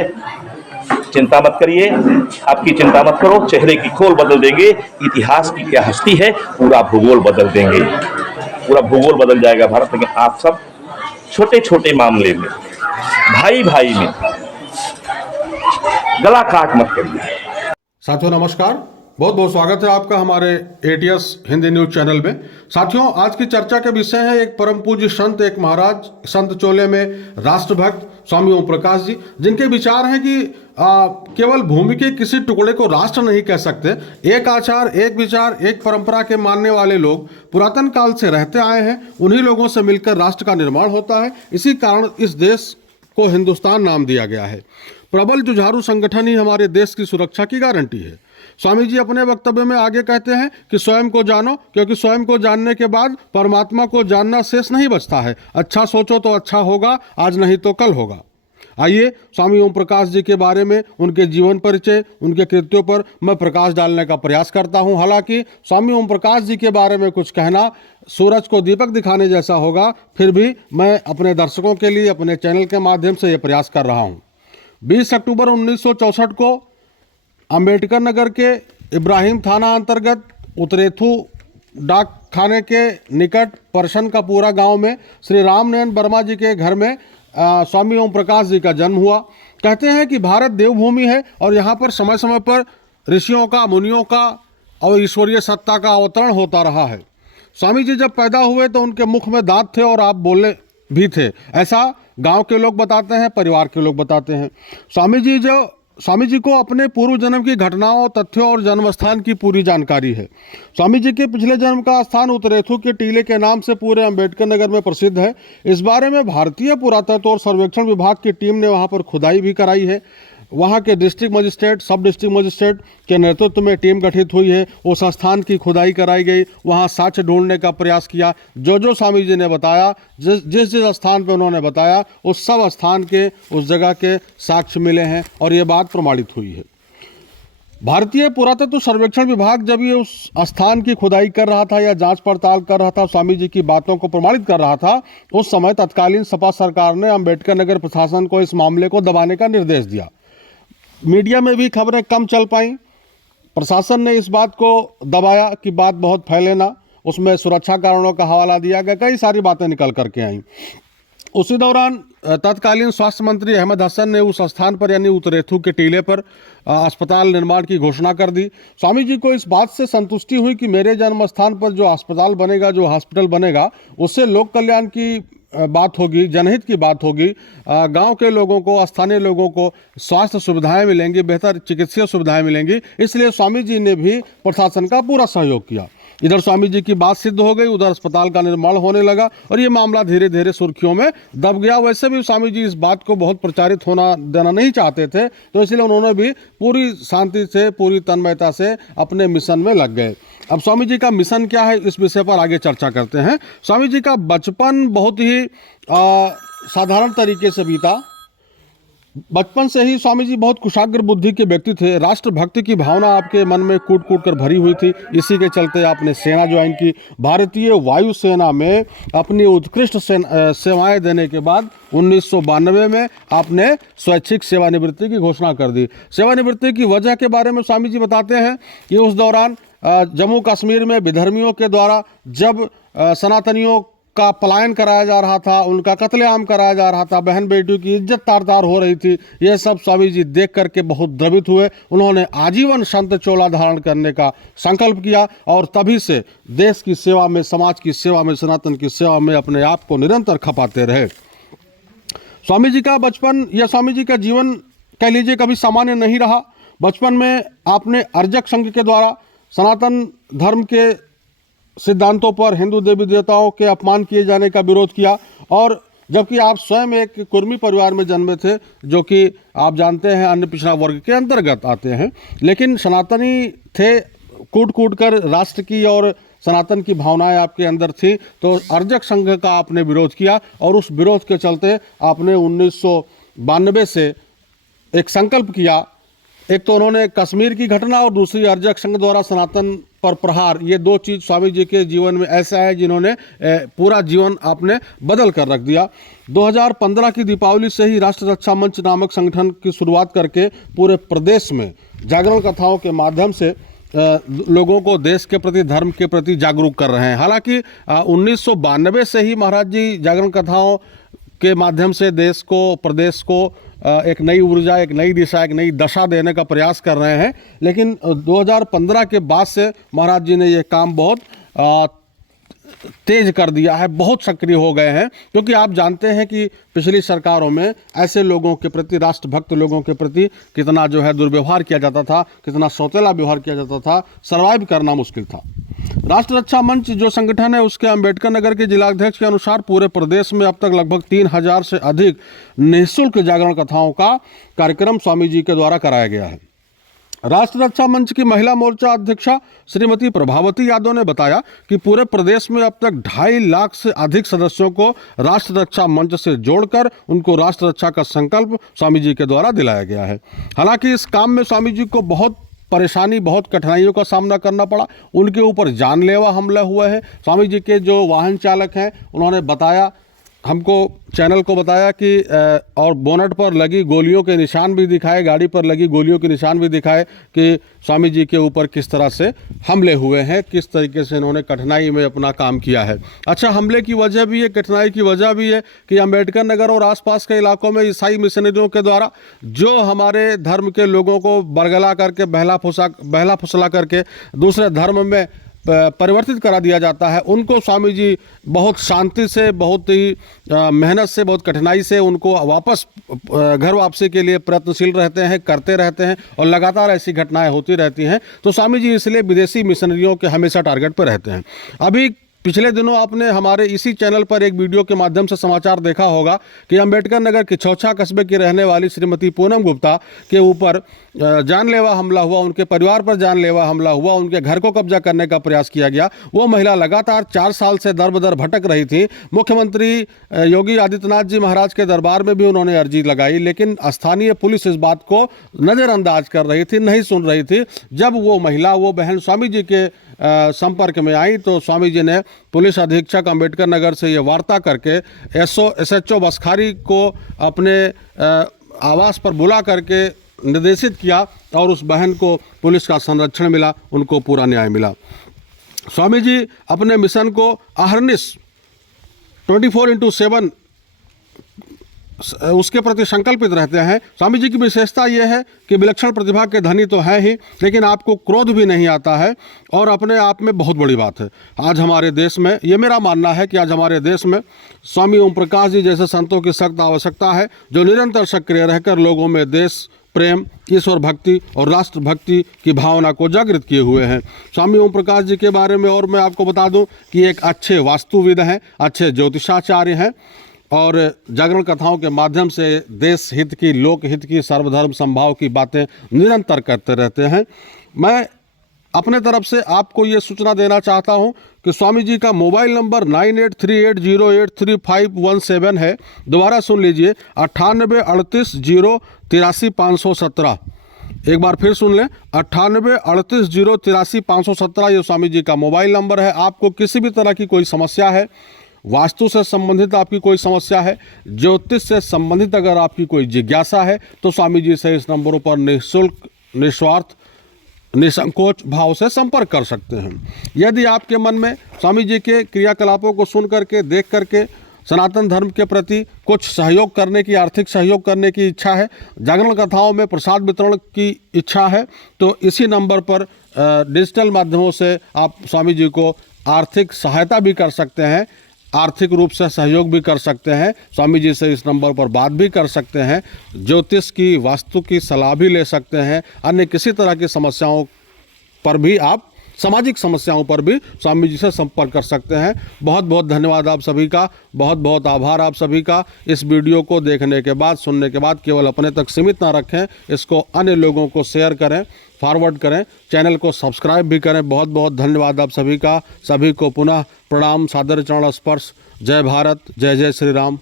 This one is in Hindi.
है। चिंता मत करिए, आपकी चिंता मत करो, चेहरे की खोल बदल देंगे, इतिहास की क्या हस्ती है, पूरा भूगोल बदल देंगे, पूरा भूगोल बदल जाएगा भारत। लेकिन आप सब छोटे छोटे मामले में, भाई भाई में गला काट मत करिए। साथियों नमस्कार, बहुत बहुत स्वागत है आपका हमारे एटीएस हिंदी न्यूज चैनल में। साथियों, आज की चर्चा के विषय है एक परम पूज्य संत, एक महाराज, संत चोले में राष्ट्रभक्त स्वामी ओम प्रकाश जी, जिनके विचार हैं कि केवल भूमि के किसी टुकड़े को राष्ट्र नहीं कह सकते। एक आचार, एक विचार, एक परंपरा के मानने वाले लोग पुरातन काल से रहते आए हैं, उन्हीं लोगों से मिलकर राष्ट्र का निर्माण होता है। इसी कारण इस देश को हिंदुस्तान नाम दिया गया है। प्रबल जुझारू संगठन ही हमारे देश की सुरक्षा की गारंटी है। स्वामी जी अपने वक्तव्य में आगे कहते हैं कि स्वयं को जानो, क्योंकि स्वयं को जानने के बाद परमात्मा को जानना शेष नहीं बचता है। अच्छा सोचो तो अच्छा होगा, आज नहीं तो कल होगा। आइए स्वामी ओम प्रकाश जी के बारे में, उनके जीवन परिचय, उनके कृत्यों पर मैं प्रकाश डालने का प्रयास करता हूं। हालांकि स्वामी ओम प्रकाश जी के बारे में कुछ कहना सूरज को दीपक दिखाने जैसा होगा, फिर भी मैं अपने दर्शकों के लिए अपने चैनल के माध्यम से यह प्रयास कर रहा हूं। 20 अक्टूबर 1964 को अंबेडकर नगर के इब्राहिम थाना अंतर्गत उतरेथू डाक खाने के निकट परसन का पूरा गांव में श्री रामनयन वर्मा जी के घर में स्वामी ओम प्रकाश जी का जन्म हुआ। कहते हैं कि भारत देवभूमि है और यहाँ पर समय समय पर ऋषियों का, मुनियों का और ईश्वरीय सत्ता का अवतरण होता रहा है। स्वामी जी जब पैदा हुए तो उनके मुख में दांत थे और आप बोले भी थे, ऐसा गांव के लोग बताते हैं, परिवार के लोग बताते हैं। स्वामी जी को अपने पूर्व जन्म की घटनाओं, तथ्यों और जन्म स्थान की पूरी जानकारी है। स्वामी जी के पिछले जन्म का स्थान उतरेथू के टीले के नाम से पूरे अंबेडकर नगर में प्रसिद्ध है। इस बारे में भारतीय पुरातत्व और सर्वेक्षण विभाग की टीम ने वहां पर खुदाई भी कराई है। वहाँ के डिस्ट्रिक्ट मजिस्ट्रेट, सब डिस्ट्रिक्ट मजिस्ट्रेट के नेतृत्व में टीम गठित हुई है। उस स्थान की खुदाई कराई गई, वहाँ साक्ष्य ढूंढने का प्रयास किया। जो स्वामी जी ने बताया, जिस स्थान पर उन्होंने बताया, उस सब स्थान के, उस जगह के साक्ष्य मिले हैं और ये बात प्रमाणित हुई है। भारतीय पुरातत्व सर्वेक्षण विभाग जब ये उस स्थान की खुदाई कर रहा था या जांच पड़ताल कर रहा था, स्वामी जी की बातों को प्रमाणित कर रहा था, उस समय तत्कालीन सपा सरकार ने अंबेडकर नगर प्रशासन को इस मामले को दबाने का निर्देश दिया। मीडिया में भी खबरें कम चल पाईं। प्रशासन ने इस बात को दबाया कि बात बहुत फैले ना, उसमें सुरक्षा कारणों का हवाला दिया गया, कई सारी बातें निकल करके आईं। उसी दौरान तत्कालीन स्वास्थ्य मंत्री अहमद हसन ने उस स्थान पर यानी उतरेथू के टीले पर अस्पताल निर्माण की घोषणा कर दी। स्वामी जी को इस बात से संतुष्टि हुई कि मेरे जन्म स्थान पर जो अस्पताल बनेगा, जो हॉस्पिटल बनेगा, उससे लोक कल्याण की बात होगी, जनहित की बात होगी। गांव के लोगों को, स्थानीय लोगों को स्वास्थ्य सुविधाएं मिलेंगी, बेहतर चिकित्सीय सुविधाएं मिलेंगी। इसलिए स्वामी जी ने भी प्रशासन का पूरा सहयोग किया। इधर स्वामी जी की बात सिद्ध हो गई, उधर अस्पताल का निर्माण होने लगा और ये मामला धीरे धीरे सुर्खियों में दब गया। वैसे भी स्वामी जी इस बात को बहुत प्रचारित होना देना नहीं चाहते थे, तो इसलिए उन्होंने भी पूरी शांति से, पूरी तन्मयता से अपने मिशन में लग गए। अब स्वामी जी का मिशन क्या है, इस विषय पर आगे चर्चा करते हैं। स्वामी जी का बचपन बहुत ही साधारण तरीके से बीता। बचपन से ही स्वामी जी बहुत कुशाग्र बुद्धि के व्यक्ति थे। राष्ट्रभक्ति की भावना आपके मन में कूट कूट कर भरी हुई थी। इसी के चलते आपने सेना ज्वाइन की। भारतीय वायुसेना में अपनी उत्कृष्ट सेवाएं देने के बाद 1992 में आपने स्वैच्छिक सेवानिवृत्ति की घोषणा कर दी। सेवानिवृत्ति की वजह के बारे में स्वामी जी बताते हैं कि उस दौरान जम्मू कश्मीर में विधर्मियों के द्वारा जब सनातनियों का पलायन कराया जा रहा था, उनका कत्लेआम कराया जा रहा था, बहन बेटियों की इज्जत तार तार हो रही थी, यह सब स्वामी जी देख करके बहुत द्रवित हुए। उन्होंने आजीवन संत चोला धारण करने का संकल्प किया और तभी से देश की सेवा में, समाज की सेवा में, सनातन की सेवा में अपने आप को निरंतर खपाते रहे। स्वामी जी का बचपन या स्वामी जी का जीवन कह लीजिए कभी सामान्य नहीं रहा। बचपन में आपने अर्जक संघ के द्वारा सनातन धर्म के सिद्धांतों पर, हिंदू देवी देवताओं के अपमान किए जाने का विरोध किया, और जबकि आप स्वयं एक कुर्मी परिवार में जन्मे थे, जो कि आप जानते हैं अन्य पिछड़ा वर्ग के अंतर्गत आते हैं, लेकिन सनातनी थे। कूट कूट कर राष्ट्र की और सनातन की भावनाएं आपके अंदर थी, तो अर्जक संघ का आपने विरोध किया और उस विरोध के चलते आपने 1992 से एक संकल्प किया। एक तो उन्होंने कश्मीर की घटना और दूसरी अर्जक संघ द्वारा सनातन पर प्रहार, ये दो चीज़ स्वामी जी के जीवन में ऐसा है जिन्होंने पूरा जीवन आपने बदल कर रख दिया। 2015 की दीपावली से ही राष्ट्र रक्षा मंच नामक संगठन की शुरुआत करके पूरे प्रदेश में जागरण कथाओं के माध्यम से लोगों को देश के प्रति, धर्म के प्रति जागरूक कर रहे हैं। हालांकि 1992 से ही महाराज जी जागरण कथाओं के माध्यम से देश को, प्रदेश को एक नई ऊर्जा, एक नई दिशा, एक नई दशा देने का प्रयास कर रहे हैं। लेकिन 2015 के बाद से महाराज जी ने ये काम बहुत तेज कर दिया है, बहुत सक्रिय हो गए हैं। क्योंकि आप जानते हैं कि पिछली सरकारों में ऐसे लोगों के प्रति, राष्ट्रभक्त लोगों के प्रति कितना जो है दुर्व्यवहार किया जाता था, कितना सौतेला व्यवहार किया जाता था, सर्वाइव करना मुश्किल था। राष्ट्र रक्षा मंच जो संगठन है, उसके अंबेडकर नगर के जिलाध्यक्ष के अनुसार पूरे प्रदेश में अब तक लगभग 3000 से अधिक निःशुल्क जागरण कथाओं का कार्यक्रम स्वामी जी के द्वारा कराया गया है। राष्ट्र रक्षा मंच की महिला मोर्चा अध्यक्षा श्रीमती प्रभावती यादव ने बताया कि पूरे प्रदेश में अब तक 2.5 लाख से अधिक सदस्यों को राष्ट्र रक्षा मंच से जोड़कर उनको राष्ट्र रक्षा का संकल्प स्वामी जी के द्वारा दिलाया गया है। हालांकि इस काम में स्वामी जी को बहुत परेशानी, बहुत कठिनाइयों का सामना करना पड़ा। उनके ऊपर जानलेवा हमला हुआ है। स्वामी जी के जो वाहन चालक हैं, उन्होंने बताया, हमको चैनल को बताया कि और बोनट पर लगी गोलियों के निशान भी दिखाए, गाड़ी पर लगी गोलियों के निशान भी दिखाए कि स्वामी जी के ऊपर किस तरह से हमले हुए हैं, किस तरीके से इन्होंने कठिनाई में अपना काम किया है। अच्छा, हमले की वजह भी है, कठिनाई की वजह भी है कि अंबेडकर नगर और आसपास के इलाकों में ईसाई मिशनरियों के द्वारा जो हमारे धर्म के लोगों को बरगला करके, बहला फुसला करके दूसरे धर्म में परिवर्तित करा दिया जाता है, उनको स्वामी जी बहुत शांति से, बहुत ही मेहनत से, बहुत कठिनाई से उनको वापस घर वापसी के लिए प्रयत्नशील रहते हैं, करते रहते हैं और लगातार ऐसी घटनाएं होती रहती हैं। तो स्वामी जी इसलिए विदेशी मिशनरियों के हमेशा टारगेट पर रहते हैं। अभी पिछले दिनों आपने हमारे इसी चैनल पर एक वीडियो के माध्यम से समाचार देखा होगा कि अंबेडकर नगर के छौछा कस्बे की रहने वाली श्रीमती पूनम गुप्ता के ऊपर जानलेवा हमला हुआ, उनके परिवार पर जानलेवा हमला हुआ, उनके घर को कब्जा करने का प्रयास किया गया। वो महिला लगातार 4 साल से दर बदर भटक रही थी। मुख्यमंत्री योगी आदित्यनाथ जी महाराज के दरबार में भी उन्होंने अर्जी लगाई, लेकिन स्थानीय पुलिस इस बात को नज़रअंदाज कर रही थी, नहीं सुन रही थी। जब वो महिला, वो बहन स्वामी जी के संपर्क में आई तो स्वामी जी ने पुलिस अधीक्षक अंबेडकर नगर से ये वार्ता करके SHO बसखारी को अपने आवास पर बुला करके निर्देशित किया और उस बहन को पुलिस का संरक्षण मिला, उनको पूरा न्याय मिला। स्वामी जी अपने मिशन को अहर्निश 24/7 उसके प्रति संकल्पित रहते हैं। स्वामी जी की विशेषता यह है कि विलक्षण प्रतिभा के धनी तो है ही, लेकिन आपको क्रोध भी नहीं आता है और अपने आप में बहुत बड़ी बात है। आज हमारे देश में, ये मेरा मानना है कि आज हमारे देश में स्वामी ओम प्रकाश जी जैसे संतों की सख्त आवश्यकता है, जो निरंतर सक्रिय रहकर लोगों में देश प्रेम, ईश्वर भक्ति और राष्ट्र भक्ति की भावना को जागृत किए हुए हैं। स्वामी ओम प्रकाश जी के बारे में और मैं आपको बता दूं कि एक अच्छे वास्तुविद हैं, अच्छे ज्योतिषाचार्य हैं और जागरण कथाओं के माध्यम से देश हित की, लोक हित की, सर्वधर्म संभाव की बातें निरंतर करते रहते हैं। मैं अपने तरफ से आपको ये सूचना देना चाहता हूं कि स्वामी जी का मोबाइल नंबर 9838083517 है। दोबारा सुन लीजिए, 9838083517। एक बार फिर सुन लें, 9838083517 ये स्वामी जी का मोबाइल नंबर है। आपको किसी भी तरह की कोई समस्या है, वास्तु से संबंधित आपकी कोई समस्या है, ज्योतिष से संबंधित अगर आपकी कोई जिज्ञासा है, तो स्वामी जी से इस नंबरों पर निःशुल्क, निस्वार्थ, निसंकोच भाव से संपर्क कर सकते हैं। यदि आपके मन में स्वामी जी के क्रियाकलापों को सुन करके, देख करके सनातन धर्म के प्रति कुछ सहयोग करने की, आर्थिक सहयोग करने की इच्छा है, जागरण कथाओं में प्रसाद वितरण की इच्छा है, तो इसी नंबर पर डिजिटल माध्यमों से आप स्वामी जी को आर्थिक सहायता भी कर सकते हैं, आर्थिक रूप से सहयोग भी कर सकते हैं। स्वामी जी से इस नंबर पर बात भी कर सकते हैं, ज्योतिष की, वास्तु की सलाह भी ले सकते हैं। अन्य किसी तरह की समस्याओं पर भी आप, सामाजिक समस्याओं पर भी स्वामी जी से संपर्क कर सकते हैं। बहुत बहुत धन्यवाद आप सभी का, बहुत बहुत आभार आप सभी का। इस वीडियो को देखने के बाद, सुनने के बाद केवल अपने तक सीमित ना रखें, इसको अन्य लोगों को शेयर करें, फॉरवर्ड करें, चैनल को सब्सक्राइब भी करें। बहुत बहुत धन्यवाद आप सभी का। सभी को पुनः प्रणाम, सादर चरण स्पर्श। जय भारत, जय जय श्री राम।